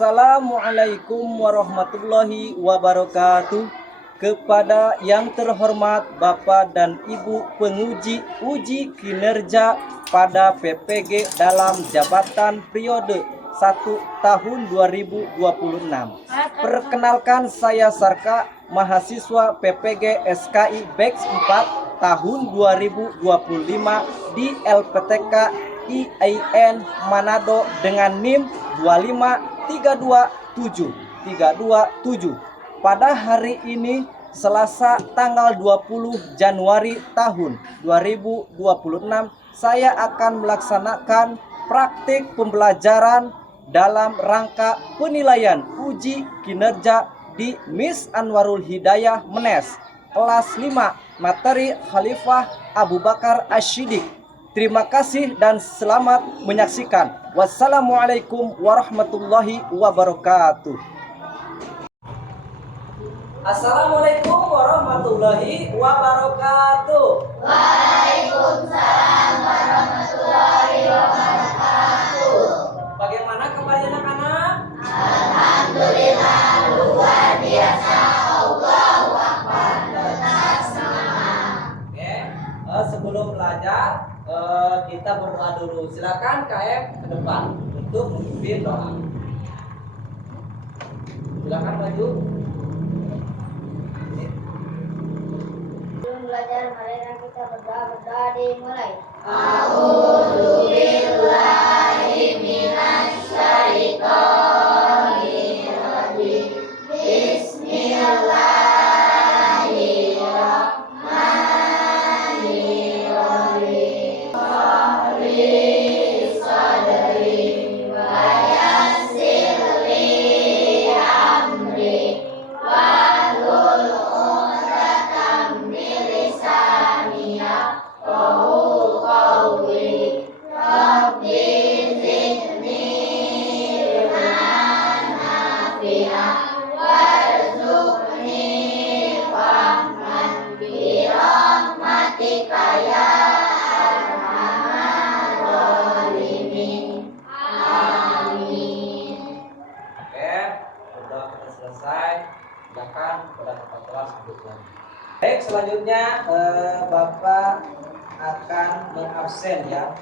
Assalamualaikum warahmatullahi wabarakatuh. Kepada yang terhormat Bapak dan Ibu penguji uji kinerja pada PPG dalam jabatan periode 1 tahun 2026. Perkenalkan, saya Sarka, mahasiswa PPG SKI Batch 4 tahun 2025 di LPTK IAIN Manado dengan NIM 25327. Pada hari ini Selasa tanggal 20 Januari tahun 2026, saya akan melaksanakan praktik pembelajaran dalam rangka penilaian uji kinerja di Miss Anwarul Hidayah MENES kelas 5 materi Khalifah Abu Bakar Asy-Syiddiq. Terima kasih dan selamat menyaksikan. Wassalamualaikum warahmatullahi wabarakatuh. Assalamualaikum warahmatullahi wabarakatuh. Waalaikumsalam warahmatullahi wabarakatuh. Bagaimana kabarnya anak-anak? Alhamdulillah luar biasa. Allahu Akbar. Tetap semangat. Oke, sebelum belajar kita berdoa dulu. Silakan KF ke depan untuk memimpin doa. Silakan maju. Sebelum belajar, marilah kita berdoa dimulai. Baik, selanjutnya Bapak akan mengabsen ya.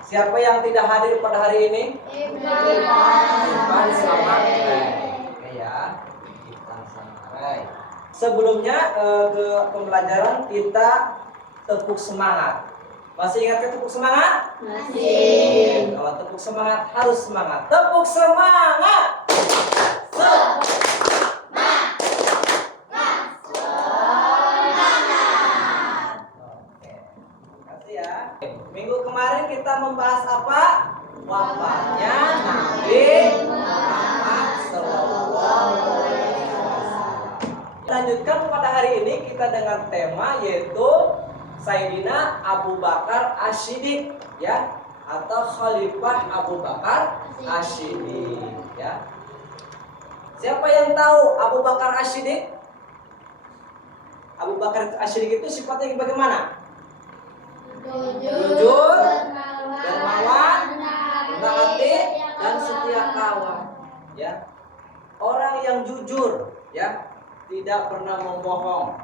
Siapa yang tidak hadir pada hari ini? Ipan Samarai. Oke ya, Ipan Samarai. Sebelumnya ke pembelajaran kita tepuk semangat. Masih ingat ke tepuk semangat? Masih. Kalau tepuk semangat harus semangat. Tepuk semangat. Minggu kemarin kita membahas apa? Wafatnya Nabi Muhammad SAW. Lanjutkan pada hari ini kita dengan tema yaitu Sayyidina Abu Bakar Asy-Syiddiq ya, atau Khalifah Abu Bakar Asy-Syiddiq ya. Siapa yang tahu Abu Bakar Asy-Syiddiq? Abu Bakar Asy-Syiddiq itu sifatnya bagaimana? Jujur, dermawan, rendah hati, dan setia kawan. Ya, orang yang jujur, ya, tidak pernah membohong.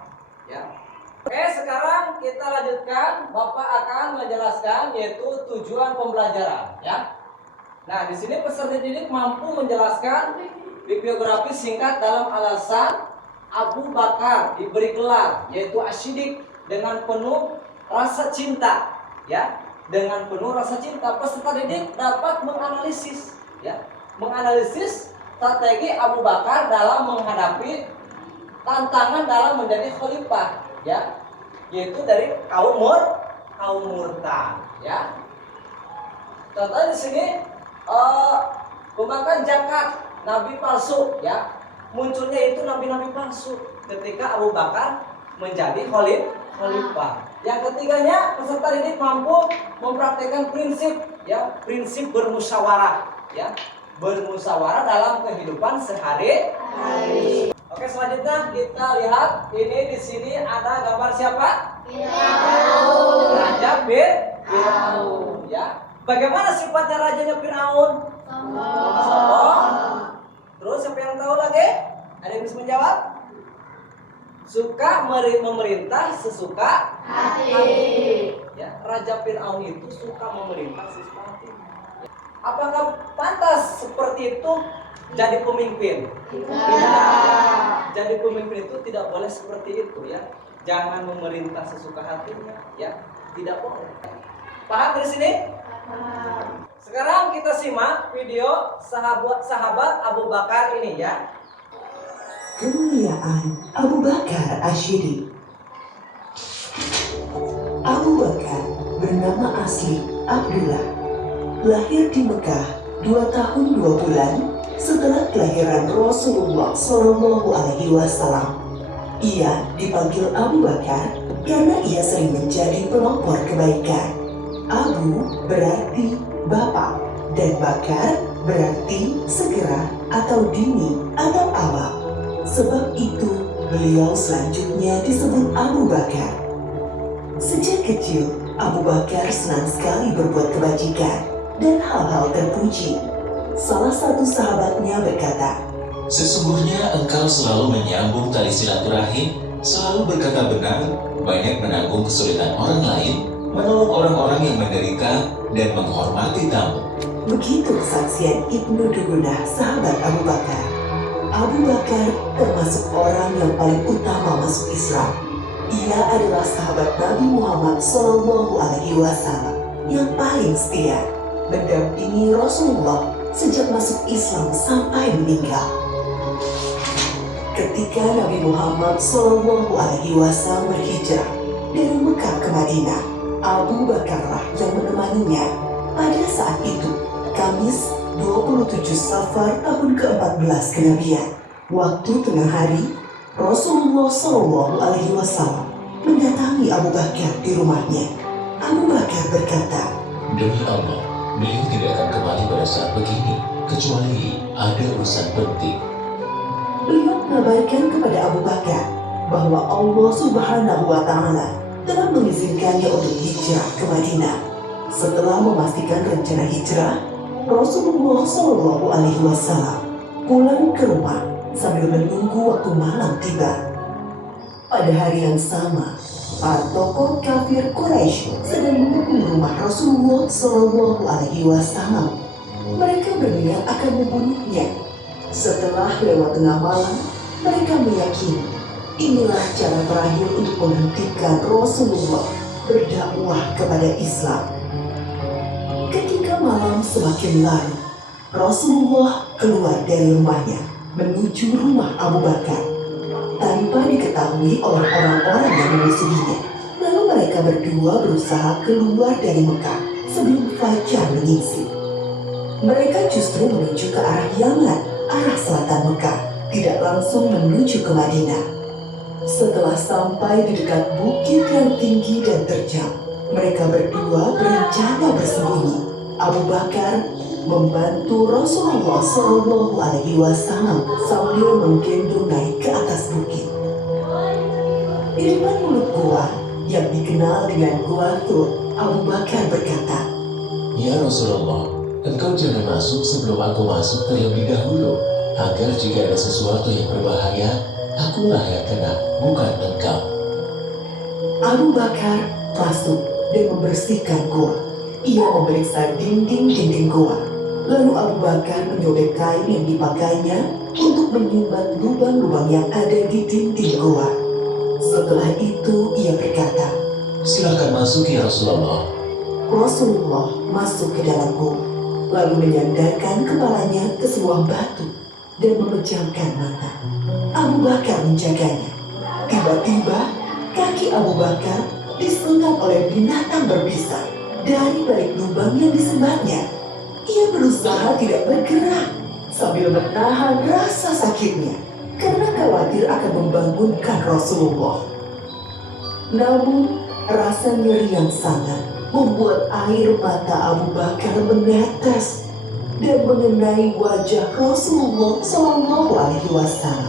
Ya. Oke, sekarang kita lanjutkan. Bapak akan menjelaskan yaitu tujuan pembelajaran. Ya. Nah, di sini peserta didik mampu menjelaskan bibliografi singkat dalam alasan Abu Bakar diberi gelar yaitu Asy-Syiddiq dengan penuh rasa cinta, ya, dengan penuh rasa cinta. Peserta didik dapat menganalisis, ya, menganalisis strategi Abu Bakar dalam menghadapi tantangan dalam menjadi khalifah, ya, yaitu dari kaum murtad, ya. Contohnya di sini pembangkang zakat nabi palsu, ya, munculnya itu nabi-nabi palsu ketika Abu Bakar menjadi khalifah. Yang ketiganya, peserta didik mampu mempraktikkan prinsip, ya, prinsip bermusyawarah, ya, bermusyawarah dalam kehidupan sehari-hari. Oke, selanjutnya kita lihat ini di sini ada gambar siapa? Firaun. Raja Firaun, ya. Bagaimana sifatnya rajanya Firaun? Sombong. Terus siapa yang tahu lagi? Ada yang bisa menjawab? Suka memerintah sesuka hati. Ya, Raja Fir'aun itu suka memerintah sesuka hati. Apakah pantas seperti itu jadi pemimpin? Tidak. Jadi pemimpin itu tidak boleh seperti itu ya. Jangan memerintah sesuka hatinya ya. Tidak boleh. Paham dari sini? Sekarang kita simak video sahabat Abu Bakar ini ya. Kemuliaan Abu Bakar Asyidi. Abu Bakar bernama asli Abdullah. Lahir di Mekah 2 tahun 2 bulan setelah kelahiran Rasulullah SAW. Ia dipanggil Abu Bakar karena ia sering menjadi pelopor kebaikan. Abu berarti bapak dan Bakar berarti segera atau dini atau awal. Sebab itu beliau selanjutnya disebut Abu Bakar. Sejak kecil, Abu Bakar senang sekali berbuat kebajikan dan hal-hal terpuji. Salah satu sahabatnya berkata, "Sesungguhnya engkau selalu menyambung tali silaturahim, selalu berkata benar, banyak menanggung kesulitan orang lain, menolong orang-orang yang menderita, dan menghormati tamu." Begitu kesaksian Ibnu Dugunah, sahabat Abu Bakar. Abu Bakar termasuk orang yang paling utama masuk Islam. Ia adalah sahabat Nabi Muhammad SAW yang paling setia, mendampingi Rasulullah sejak masuk Islam sampai meninggal. Ketika Nabi Muhammad SAW berhijrah dari Mekah ke Madinah, Abu Bakarlah yang menemaninya. Pada saat itu, Kamis 27 Safar tahun ke-14 kenabian, waktu tengah hari, Rasulullah SAW mendatangi Abu Bakar di rumahnya. Abu Bakar berkata, "Demi Allah, beliau tidak akan kembali pada saat begini, kecuali ada urusan penting." Beliau mengabarkan kepada Abu Bakar bahwa Allah Subhanahu wa Ta'ala telah mengizinkannya untuk hijrah ke Madinah. Setelah memastikan rencana hijrah, Rasulullah SAW pulang ke rumah sambil menunggu waktu malam tiba. Pada hari yang sama, para tokoh kafir Quraisy sedang mengepung rumah Rasulullah SAW. Mereka berniat akan membunuhnya. Setelah lewat tengah malam, mereka meyakini inilah cara terakhir untuk menghentikan Rasulullah berdakwah kepada Islam. Ketika malam semakin larut, Rasulullah keluar dari rumahnya menuju rumah Abu Bakar tanpa diketahui oleh orang-orang yang memusuhinya. Lalu mereka berdua berusaha keluar dari Mekah sebelum fajar menyingsing. Mereka justru menuju ke arah Yaman, arah selatan Mekah, tidak langsung menuju ke Madinah. Setelah sampai di dekat bukit yang tinggi dan terjal, mereka berdua berencana bersembunyi. Abu Bakar membantu Rasulullah SAW sambil menggendong naik ke atas bukit. Di depan mulut gua yang dikenal dengan Gua Tur, Abu Bakar berkata, "Ya Rasulullah, engkau jangan masuk sebelum aku masuk terlebih dahulu, agar jika ada sesuatu yang berbahaya, akulah yang kena, bukan engkau." Abu Bakar masuk dan membersihkan gua. Ia memeriksa dinding-dinding gua. Lalu Abu Bakar menyobek kain yang dipakainya untuk menyumbat lubang-lubang yang ada di dinding gua. Setelah itu ia berkata, "Silakan masuk ya Rasulullah." Rasulullah masuk ke dalam gua, lalu menyandarkan kepalanya ke sebuah batu dan memejamkan mata. Abu Bakar menjaganya. Tiba-tiba kaki Abu Bakar disengat oleh binatang berbisa dari balik lubang yang disematnya. Ia berusaha tidak bergerak sambil menahan rasa sakitnya karena khawatir akan membangunkan Rasulullah. Namun rasa nyeri yang sangat membuat air mata Abu Bakar menetes dan mengenai wajah Rasulullah SAW.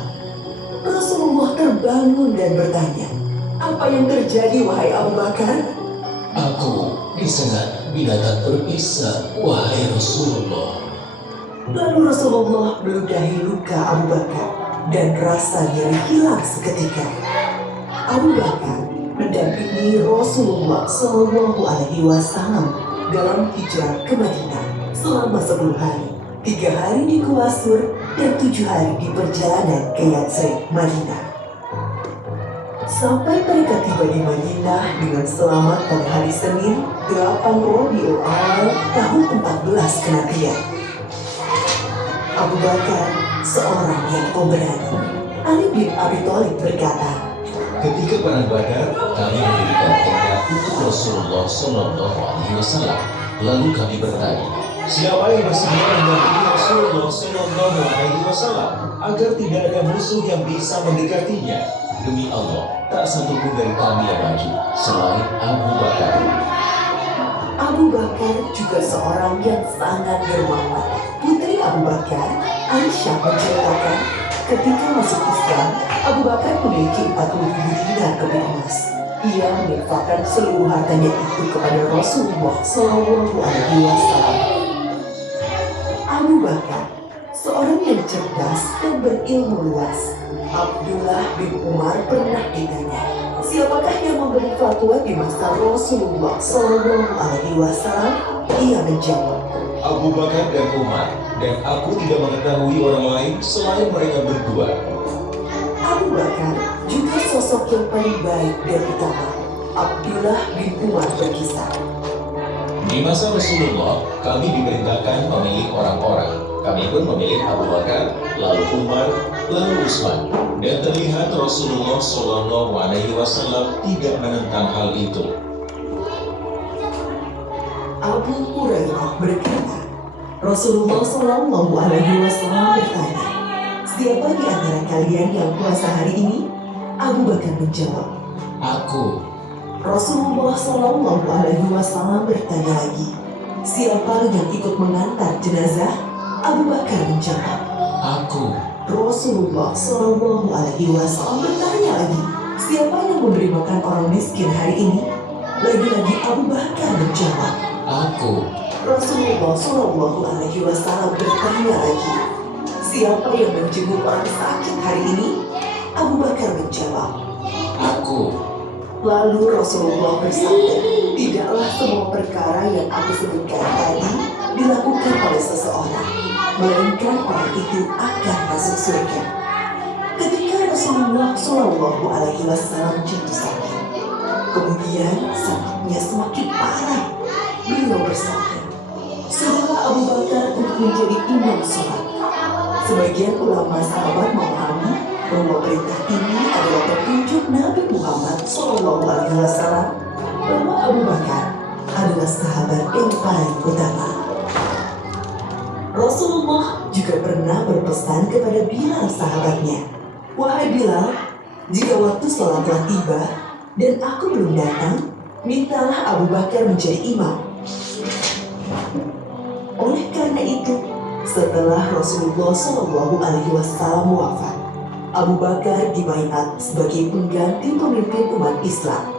Rasulullah terbangun dan bertanya, "Apa yang terjadi wahai Abu Bakar?" "Aku disengat binatang berbisa, wahai Rasulullah." Lalu Rasulullah meludahi luka Abu Bakar dan rasa nyeri hilang seketika. Abu Bakar mendampingi Rasulullah Shallallahu Alaihi Wasallam dalam hijrah ke Madinah selama 10 hari, 3 hari di Gua Sur dan 7 hari di perjalanan ke Yatsrib, Madinah. Sampai mereka tiba di Madinah dengan selamat pada hari Senin 8 Rabiul Awal tahun 14 Kenabian. Abu Bakar seorang yang pemberani. Ali bin Abi Thalib berkata, Ketika perang Badar, kami mendirikan tenda untuk Rasulullah Shallallahu Alaihi Wasallam. Lalu kami bertanya, siapa yang bersedia mendampingi Rasulullah Shallallahu Alaihi Wasallam agar tidak ada musuh yang bisa mendekatinya? Demi Allah, tak satupun dari kami yang maju selain Abu Bakar. Abu Bakar juga seorang yang sangat dermawan. Putri Abu Bakar, Aisyah menceritakan, ketika masuk Islam, Abu Bakar memiliki 40.000 dinar keping emas. Ia menginfakkan seluruh hartanya itu kepada Rasulullah Shallallahu Alaihi Wasallam. Abu Bakar, seorang yang cerdas dan berilmu luas. Abdullah bin Umar pernah ditanya, siapakah yang memberi fatwa di masa Rasulullah Shallallahu Alaihi Wasallam? Ia menjawab, Abu Bakar dan Umar, dan aku tidak mengetahui orang lain selain mereka berdua. Abu Bakar juga sosok yang paling baik dan utama. Abdullah bin Umar berkisah, Di masa Rasulullah, kami diperintahkan memilih orang-orang. Kami pun memilih Abu Bakar, lalu Umar, lalu Utsman. Dan terlihat Rasulullah Shallallahu Alaihi Wasallam tidak menentang hal itu. Abu Hurairah berkata, Rasulullah Shallallahu Alaihi Wasallam bertanya, siapa di antara kalian yang puasa hari ini? Abu Bakar menjawab, Aku. Rasulullah Shallallahu Alaihi Wasallam bertanya lagi, siapa yang ikut mengantar jenazah? Abu Bakar menjawab, Aku. Rasulullah Shallallahu Alaihi Wasallam bertanya lagi, siapa yang memberi makan orang miskin hari ini? Lagi-lagi Abu Bakar menjawab, Aku. Rasulullah Shallallahu Alaihi Wasallam bertanya lagi, siapa yang menjenguk orang sakit hari ini? Abu Bakar menjawab, Aku. Lalu Rasulullah bersabda, tidaklah semua perkara yang aku sebutkan tadi dilakukan oleh seseorang, melainkan orang itu akan masuk surga. Ketika Rasulullah Shallallahu Alaihi Wasallam jatuh sakit, kemudian sakitnya semakin parah, beliau bersabda, suruhlah Abu Bakar untuk menjadi imam sholat. Sebagian ulama sahabat memahami bahwa perintah ini adalah petunjuk Nabi Muhammad SAW bahwa Abu Bakar adalah sahabat yang paling utama. Rasulullah juga pernah berpesan kepada Bilal sahabatnya, wahai Bilal, jika waktu sholat telah tiba dan aku belum datang, mintalah Abu Bakar menjadi imam. Oleh karena itu, setelah Rasulullah SAW wafat, Abu Bakar dibayat sebagai pengganti pemimpin umat Islam.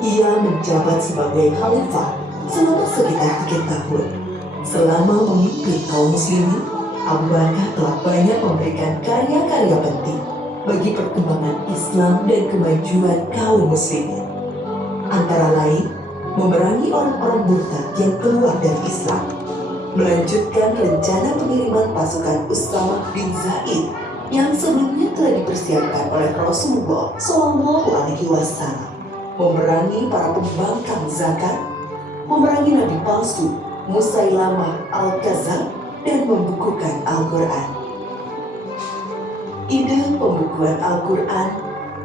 Ia menjabat sebagai khalifah selama sekitar 3 tahun. Selama memimpin kaum muslimin, Abu Bakar telah banyak memberikan karya-karya penting bagi perkembangan Islam dan kemajuan kaum muslimin. Antara lain, memerangi orang-orang murtad yang keluar dari Islam, melanjutkan rencana pengiriman pasukan Usamah bin Zaid yang sebelumnya telah dipersiapkan oleh Rasulullah Shallallahu Alaihi Wasallam, memerangi para pembangkang zakat, memerangi nabi palsu Musailamah al-Kadzab, dan membukukan Al-Quran. Ide pembukuan Al-Quran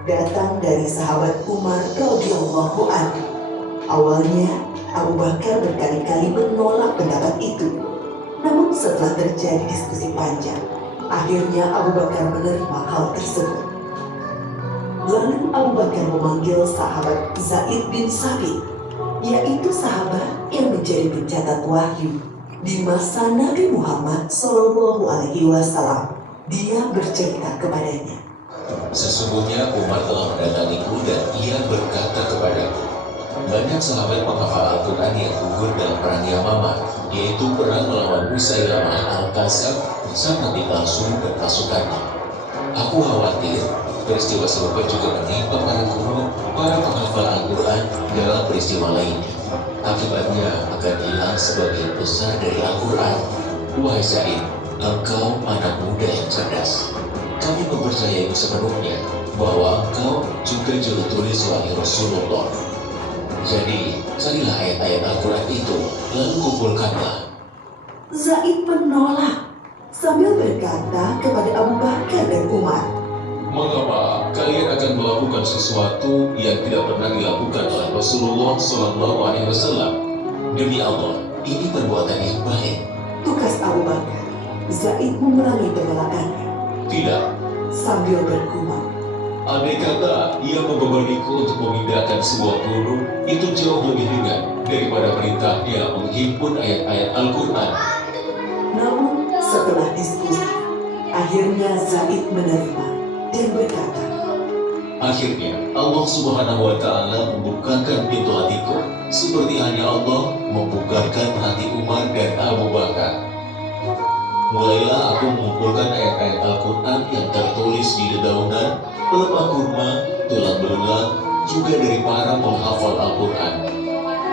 datang dari sahabat Umar radhiyallahu anhu. Awalnya, Abu Bakar berkali-kali menolak pendapat itu. Namun setelah terjadi diskusi panjang, akhirnya Abu Bakar menerima hal tersebut. Lalu Abu Bakar memanggil sahabat Zaid bin Sabit, yaitu sahabat yang menjadi pencatat wahyu di masa Nabi Muhammad SAW. Dia bercerita kepadanya, Sesungguhnya Umar telah mendatangiku dan ia berkata kepadaku, banyak sahabat penghafal Al-Quran yang gugur dalam perang Yamamah, yaitu perang melawan Musailamah Al-Kadzab sangat dipalsu dan pasukannya. Aku khawatir peristiwa serupa juga menimpa para guru, para penghafal Al-Quran dalam peristiwa lainnya. Akibatnya akan hilang sebagian besar dari Al-Quran. Wahai Zaid, engkau anak muda yang cerdas. Kami mempercayaimu sepenuhnya bahwa engkau juga juru tulis wahyu Rasulullah. Jadi, carilah ayat-ayat Al-Quran itu, lalu kumpulkanlah. Zaid menolak sambil berkata kepada Abu Bakar dan Umar, Mengapa kalian akan melakukan sesuatu yang tidak pernah dilakukan oleh Rasulullah SAW? Demi Allah, ini perbuatan yang baik. tukas Abu Bakar. Zaid mengulangi penolakannya Tidak, sambil bergumam, andai kata ia membebaniku untuk memindahkan sebuah gunung, itu jauh lebih ringan daripada perintahnya menghimpun ayat-ayat Al-Quran. namun setelah diskusi, akhirnya Zaid menerima dan berkata, Akhirnya, Allah Subhanahu wa Ta'ala membukakan pintu hatiku, seperti hanya Allah membukakan hati Umar dan Abu Bakar. Mulailah aku mengumpulkan ayat-ayat Al-Quran yang tertulis di dedaunan, pelepah kurma, tulang belulang, juga dari para penghafal Al-Quran.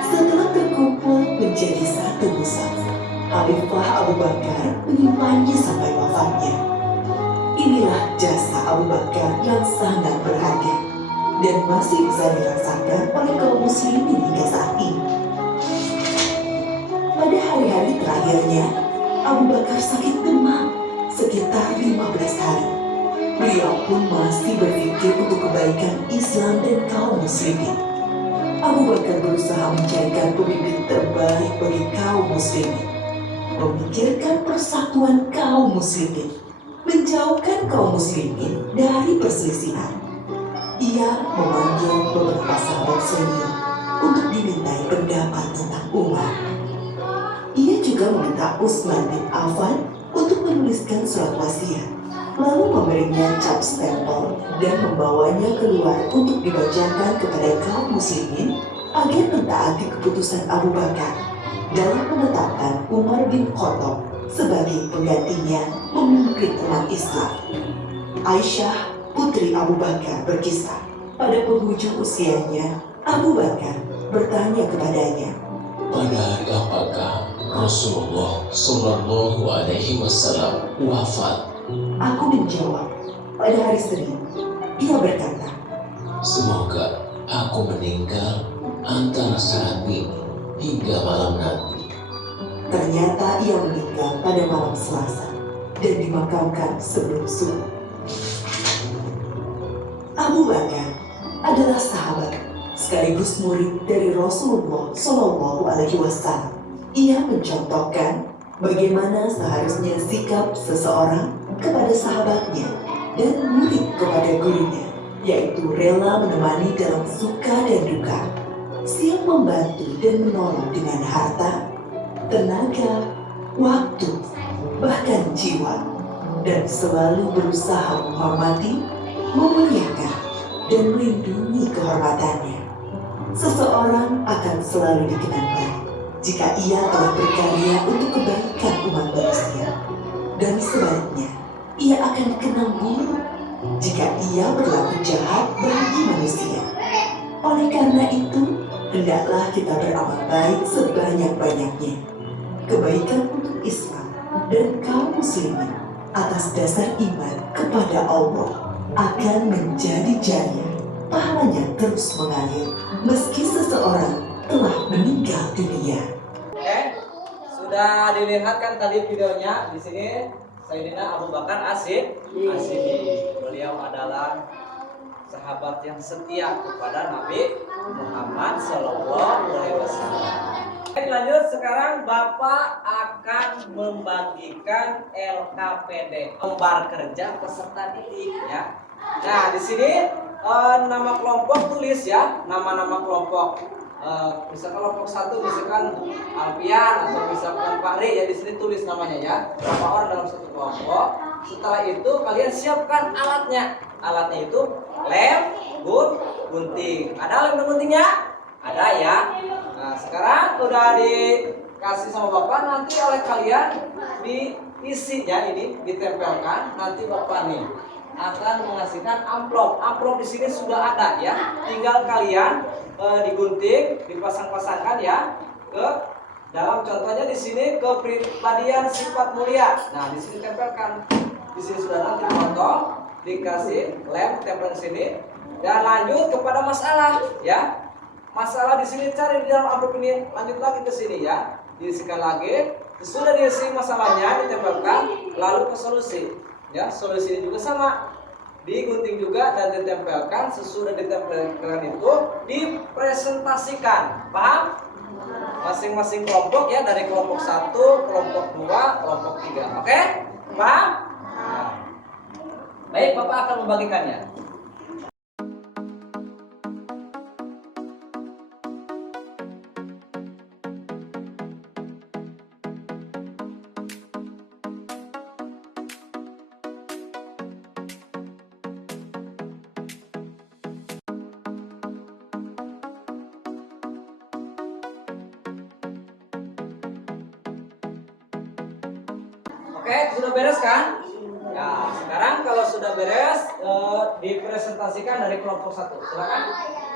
setelah terkumpul menjadi satu mushaf, Khalifah Abu Bakar menyimpannya sampai wafatnya. Inilah jasa Abu Bakar yang sangat berharga dan masih bisa dirasakan oleh kaum muslimin hingga saat ini. Pada hari-hari terakhirnya, Abu Bakar sakit demam sekitar 15 hari. Beliau pun masih berpikir untuk kebaikan Islam dan kaum muslimin. Abu Bakar berusaha mencarikan pemimpin terbaik bagi kaum muslimin, memikirkan persatuan kaum muslimin, menjauhkan kaum muslimin dari perselisihan. Ia memanggil beberapa sahabat senior untuk dimintai pendapat tentang Umar. Ia juga meminta Utsman bin Affan untuk menuliskan surat wasiat, lalu memberinya cap stempel dan membawanya keluar untuk dibacakan kepada kaum muslimin agar mentaati keputusan Abu Bakar dalam menetapkan Umar bin Khattab sebagai penggantinya memimpin umat Islam. Aisyah, putri Abu Bakar, berkisah, pada penghujung usianya, Abu Bakar bertanya kepadanya, Pada hari apakah Rasulullah Shallallahu Alaihi Wasallam wafat? Aku menjawab, pada hari Senin. Ia berkata, Semoga aku meninggal antara saat ini hingga malam nanti. ternyata ia meninggal pada malam Selasa dan dimakamkan sebelum subuh. Abu Bakar adalah sahabat sekaligus murid dari Rasulullah Shallallahu Alaihi Wasallam. Ia mencontohkan bagaimana seharusnya sikap seseorang kepada sahabatnya dan murid kepada gurunya, yaitu rela menemani dalam suka dan duka, siap membantu dan menolong dengan harta, tenaga, waktu, bahkan jiwa, dan selalu berusaha menghormati, memuliakan, dan melindungi kehormatannya. Seseorang akan selalu dikenang baik jika ia telah berkarya untuk kebaikan umat manusia, dan sebaliknya, ia akan dikenang buruk jika ia berlaku jahat bagi manusia. Oleh karena itu, hendaklah kita beramal baik sebanyak-banyaknya. Kebaikan untuk Islam dan kaum muslimin atas dasar iman kepada Allah akan menjadi jariah, pahalanya terus mengalir meski seseorang telah meninggal dunia. Oke, sudah dilihat kan tadi videonya di sini. Sayyidina Abu Bakar As-Siddiq. Beliau adalah sahabat yang setia kepada Nabi Muhammad Sallallahu Alaihi Wasallam. Lanjut, sekarang Bapak akan membagikan LKPD, lembar kerja peserta didik ya. Nah, di sini nama kelompok tulis ya, nama-nama kelompok. Misalkan kelompok 1 misalkan Alfian atau misalkan Fahri ya, di sini tulis namanya ya. Berapa orang dalam satu kelompok. Setelah itu kalian siapkan alatnya. Alatnya itu lem, gunting. Ada lem dan guntingnya? Ada ya. Nah, sekarang udah dikasih sama Bapak, nanti oleh kalian diisi ya, ini ditempelkan. Nanti Bapak nih akan mengasihkan amplop. Amplop di sini sudah ada ya. Tinggal kalian digunting, dipasang-pasangkan ya ke dalam, contohnya di sini kepribadian sifat mulia. Nah, di sini tempelkan. Di sini sudah nanti potong, dikasih lem, tempel di sini. Dan lanjut kepada masalah ya. Masalah di sini cari di dalam amplop ini, lanjut lagi ke sini ya. Diisikan lagi, sudah diisi masalahnya, ditempelkan, lalu ke solusi. Ya, solusi ini juga sama. Digunting juga dan ditempelkan, sesudah ditempelkan itu dipresentasikan. Paham? Masing-masing kelompok ya, dari kelompok 1, kelompok 2, kelompok 3. Oke? Paham? Nah. Baik, Bapak akan membagikannya. Oke, sudah beres kan? Ya, sekarang kalau sudah beres, dipresentasikan dari kelompok 1. Silakan.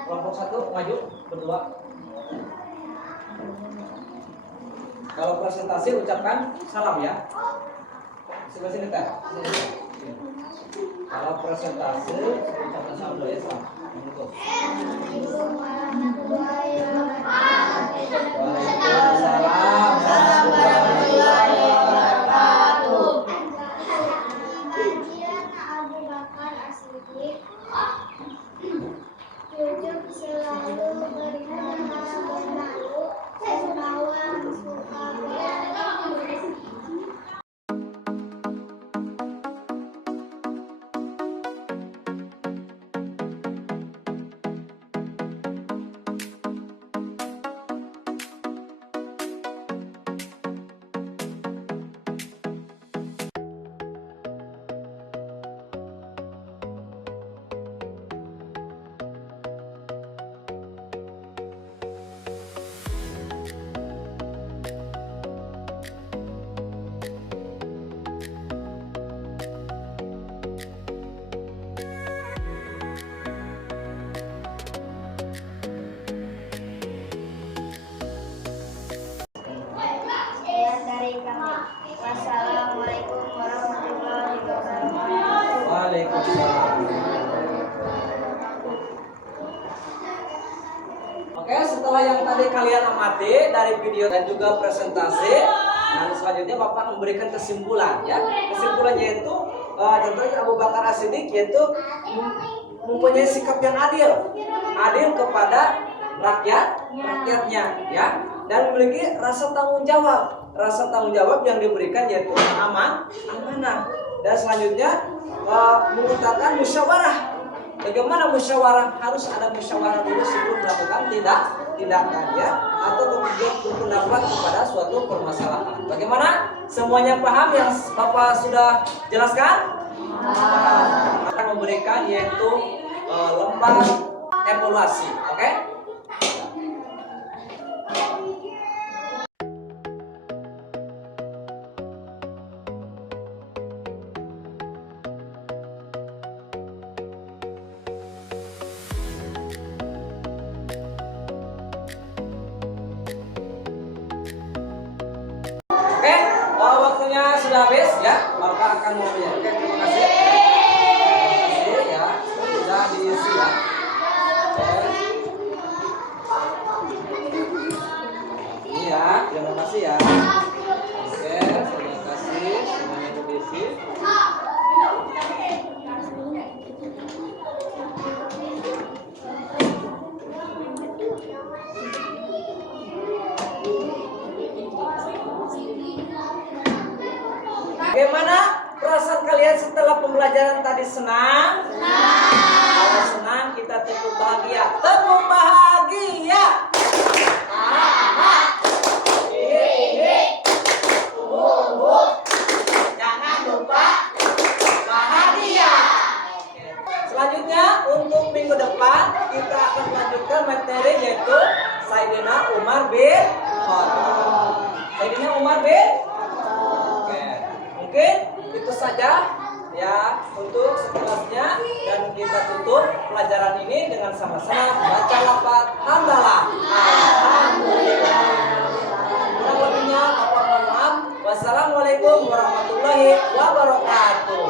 Kelompok 1 maju berdua. Kalau presentasi ucapkan salam ya. Sebelah sini Teh. Kalau presentasi ucapkan salam dulu ya, salam. Assalamualaikum warahmatullahi wabarakatuh. Waalaikumsalam warahmatullahi wabarakatuh. Kajian Abu Bakar As-Siddiq. Jujur selalu beriman dan malu, dermawan suka berbagi. Sekian dari kami. Wassalamualaikum warahmatullahi wabarakatuh. Waalaikumsalam. Oke, setelah yang tadi kalian amati dari video dan juga presentasi, nah selanjutnya Bapak memberikan kesimpulan ya. Kesimpulannya itu contohnya Abu Bakar As-Siddiq yaitu mempunyai sikap yang adil kepada rakyatnya ya, dan memiliki rasa tanggung jawab yang diberikan yaitu amanah. Dan selanjutnya mengutarakan musyawarah. Bagaimana musyawarah? Harus ada musyawarah dulu sebelum melakukan tindakan ya, atau kemudian berpendapat kepada suatu permasalahan. Bagaimana? Semuanya paham yang Bapak sudah jelaskan? Akan memberikan yaitu lembar evaluasi. Oke? Oke, waktunya sudah habis ya. Bapak akan memulai. Oke, terima kasih. Terima kasih ya. Sudah diisi ya. Oke. Ini ya, terima kasih ya. Oke, terima kasih. Semuanya sudah diisi. Bagaimana perasaan kalian setelah pembelajaran tadi? Senang? Kalau senang kita tepuk bahagia. Tepuk bahagia. Jangan lupa bahagia. Selanjutnya untuk minggu depan kita akan melanjutkan materi yaitu Sayyidina Umar bin Khattab. Sayyidina Umar bin. Oke. Mungkin itu saja ya untuk sekilasnya, dan kita tutup pelajaran ini dengan sama-sama baca lafaz hamdalah. Alhamdulillah. Kurang lebihnya mohon maaf. Wassalamualaikum warahmatullahi wabarakatuh.